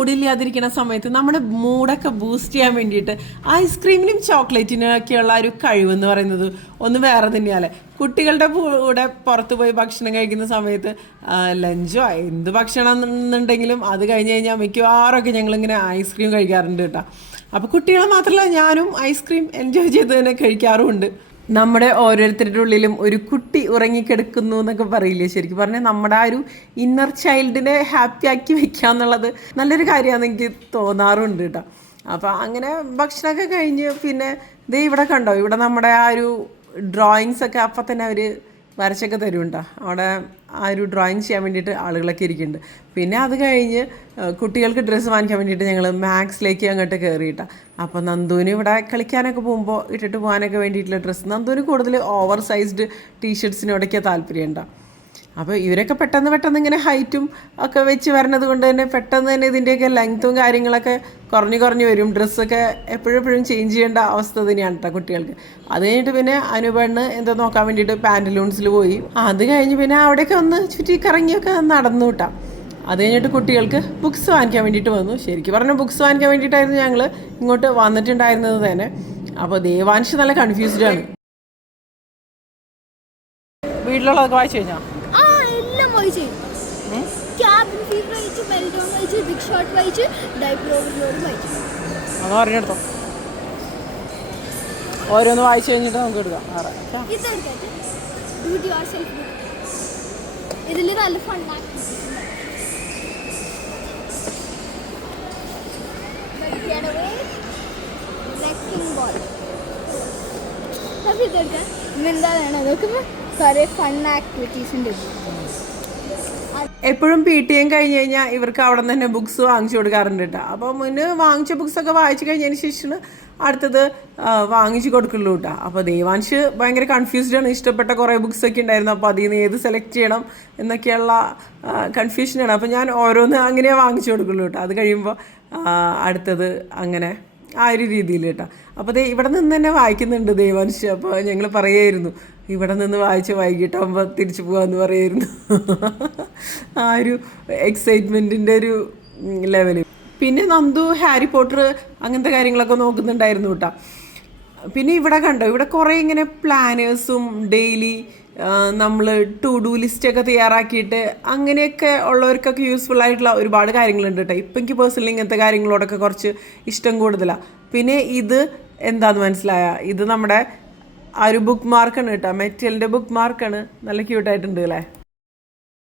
മൂഡില്ലാതിരിക്കുന്ന സമയത്ത് നമ്മുടെ മൂഡൊക്കെ ബൂസ്റ്റ് ചെയ്യാൻ വേണ്ടിയിട്ട് ഐസ്ക്രീമിനും ചോക്ലേറ്റിനും ഒക്കെയുള്ള ഒരു കഴിവെന്ന് പറയുന്നത് ഒന്ന് വേറെ തന്നെയല്ലേ. കുട്ടികളുടെ കൂടെ പുറത്ത് പോയി ഭക്ഷണം കഴിക്കുന്ന സമയത്ത് ലഞ്ചോ എന്ത് ഭക്ഷണം എന്നുണ്ടെങ്കിലും അത് കഴിഞ്ഞ് കഴിഞ്ഞാൽ മിക്കവാറൊക്കെ ഞങ്ങളിങ്ങനെ ഐസ്ക്രീം കഴിക്കാറുണ്ട് കേട്ടോ. അപ്പോൾ കുട്ടികൾ മാത്രമല്ല, ഞാനും ഐസ്ക്രീം എൻജോയ് ചെയ്ത് തന്നെ കഴിക്കാറുമുണ്ട്. നമ്മുടെ ഓരോരുത്തരുടെ ഉള്ളിലും ഒരു കുട്ടി ഉറങ്ങിക്കിടക്കുന്നു എന്നൊക്കെ പറയില്ലേ, ശരിക്കും പറഞ്ഞാൽ നമ്മുടെ ആ ഒരു ഇന്നർ ചൈൽഡിനെ ഹാപ്പി ആക്കി വെക്കുക എന്നുള്ളത് നല്ലൊരു കാര്യമാണെന്ന് എനിക്ക് തോന്നാറുണ്ട് കേട്ടോ. അപ്പോൾ അങ്ങനെ ഭക്ഷണമൊക്കെ കഴിഞ്ഞ് പിന്നെ ദേ ഇവിടെ കണ്ടോ, ഇവിടെ നമ്മുടെ ആ ഒരു ഡ്രോയിങ്സൊക്കെ അപ്പം തന്നെ അവർ വരച്ചൊക്കെ തരുമുണ്ടോ. അവിടെ ആ ഒരു ഡ്രോയിങ് ചെയ്യാൻ വേണ്ടിയിട്ട് ആളുകളൊക്കെ ഇരിക്കുന്നുണ്ട്. പിന്നെ അത് കഴിഞ്ഞ് കുട്ടികൾക്ക് ഡ്രസ്സ് വാങ്ങിക്കാൻ വേണ്ടിയിട്ട് ഞങ്ങൾ മാക്സിലേക്ക് അങ്ങോട്ട് കയറിയിട്ടാണ്. അപ്പോൾ നന്ദുവിന് ഇവിടെ കളിക്കാനൊക്കെ പോകുമ്പോൾ ഇട്ടിട്ട് പോകാനൊക്കെ വേണ്ടിയിട്ടുള്ള ഡ്രസ്സ്, നന്ദുവിന് കൂടുതൽ ഓവർ സൈസ്ഡ് ടീഷർട്സിനോടൊക്കെ താല്പര്യമുണ്ടാകും. അപ്പോൾ ഇവരൊക്കെ പെട്ടെന്ന് ഇങ്ങനെ ഹൈറ്റും ഒക്കെ വെച്ച് വരണത് കൊണ്ട് തന്നെ പെട്ടെന്ന് തന്നെ ഇതിൻ്റെയൊക്കെ ലെങ്ത്തും കാര്യങ്ങളൊക്കെ കുറഞ്ഞു വരും. ഡ്രസ്സൊക്കെ എപ്പോഴും ചേഞ്ച് ചെയ്യേണ്ട അവസ്ഥ തന്നെയാണ് കേട്ടോ കുട്ടികൾക്ക്. അത് കഴിഞ്ഞിട്ട് പിന്നെ അനുപെണ്ണ് എന്തോ നോക്കാൻ വേണ്ടിയിട്ട് പാൻറ്റലൂൺസിൽ പോയി. അത് കഴിഞ്ഞ് പിന്നെ അവിടെയൊക്കെ ഒന്ന് ചുറ്റി കറങ്ങിയൊക്കെ നടന്നു കേട്ടോ. അത് കഴിഞ്ഞിട്ട് കുട്ടികൾക്ക് ബുക്സ് വാങ്ങിക്കാൻ വേണ്ടിയിട്ട് വന്നു. ശരിക്കും പറഞ്ഞാൽ ബുക്സ് വാങ്ങിക്കാൻ വേണ്ടിയിട്ടായിരുന്നു ഞങ്ങൾ ഇങ്ങോട്ട് വന്നിട്ടുണ്ടായിരുന്നത് തന്നെ. അപ്പോൾ ദേവാൻഷ് നല്ല കൺഫ്യൂസ്ഡ് ആണ്. വീട്ടിലുള്ളതൊക്കെ വായിച്ചു കഴിഞ്ഞാൽ അത് പറഞ്ഞെടുത്തോ, ഓരോന്ന് വായിച്ചു കഴിഞ്ഞിട്ട് നമുക്ക് എടുക്കാം. ഇതില് നല്ല ഫൺ ആക്ടിവിറ്റീസ് ഉണ്ട്. എപ്പോഴും PTM കഴിഞ്ഞ് കഴിഞ്ഞാൽ ഇവർക്ക് അവിടെ നിന്ന് തന്നെ ബുക്സ് വാങ്ങിച്ചു കൊടുക്കാറുണ്ട് കേട്ടോ. അപ്പോൾ മുന്നേ വാങ്ങിച്ച ബുക്സൊക്കെ വായിച്ചു കഴിഞ്ഞതിന് ശേഷം അടുത്തത് വാങ്ങിച്ചു കൊടുക്കുള്ളൂ കേട്ടോ. അപ്പോൾ ദേവാൻഷ് ഭയങ്കര കൺഫ്യൂസ്ഡാണ്. ഇഷ്ടപ്പെട്ട കുറേ ബുക്സൊക്കെ ഉണ്ടായിരുന്നു. അപ്പോൾ അതിൽ നിന്ന് ഏത് സെലക്ട് ചെയ്യണം എന്നൊക്കെയുള്ള കൺഫ്യൂഷനാണ്. അപ്പോൾ ഞാൻ ഓരോന്ന് അങ്ങനെ വാങ്ങിച്ചു കൊടുക്കുള്ളൂ കേട്ടോ. അത് കഴിയുമ്പോൾ അടുത്തത് അങ്ങനെ ആ ഒരു രീതിയിൽ കേട്ടോ. അപ്പോൾ ഇവിടെ നിന്ന് തന്നെ വായിക്കുന്നുണ്ട് ദേവാൻഷ്. അപ്പോൾ ഞങ്ങൾ പറയുമായിരുന്നു ഇവിടെ നിന്ന് വായിച്ച് വൈകിട്ടാകുമ്പോൾ തിരിച്ചു പോകാമെന്ന് പറയുമായിരുന്നു. ആ ഒരു എക്സൈറ്റ്മെൻറ്റിൻ്റെ ഒരു ലെവല്. പിന്നെ നന്ദു ഹാരി പോട്ടർ അങ്ങനത്തെ കാര്യങ്ങളൊക്കെ നോക്കുന്നുണ്ടായിരുന്നു കേട്ടോ. പിന്നെ ഇവിടെ കണ്ടോ, ഇവിടെ കുറേ ഇങ്ങനെ പ്ലാനേഴ്സും ഡെയിലി നമ്മൾ ടു ഡു ലിസ്റ്റൊക്കെ തയ്യാറാക്കിയിട്ട് അങ്ങനെയൊക്കെ ഉള്ളവർക്കൊക്കെ യൂസ്ഫുൾ ആയിട്ടുള്ള ഒരുപാട് കാര്യങ്ങളുണ്ട് കേട്ടോ. ഇപ്പം എനിക്ക് പേഴ്സണലി ഇങ്ങനത്തെ കാര്യങ്ങളോടൊക്കെ കുറച്ച് ഇഷ്ടം കൂടുതലാണ്. പിന്നെ ഇത് എന്താണെന്ന് മനസ്സിലായ, ഇത് നമ്മുടെ ആ ഒരു ബുക്ക് മാർക്കാണ് കേട്ടോ, മെറ്റലിൻ്റെ ബുക്ക് മാർക്കാണ്. നല്ല ക്യൂട്ടായിട്ടുണ്ട് അല്ലേ.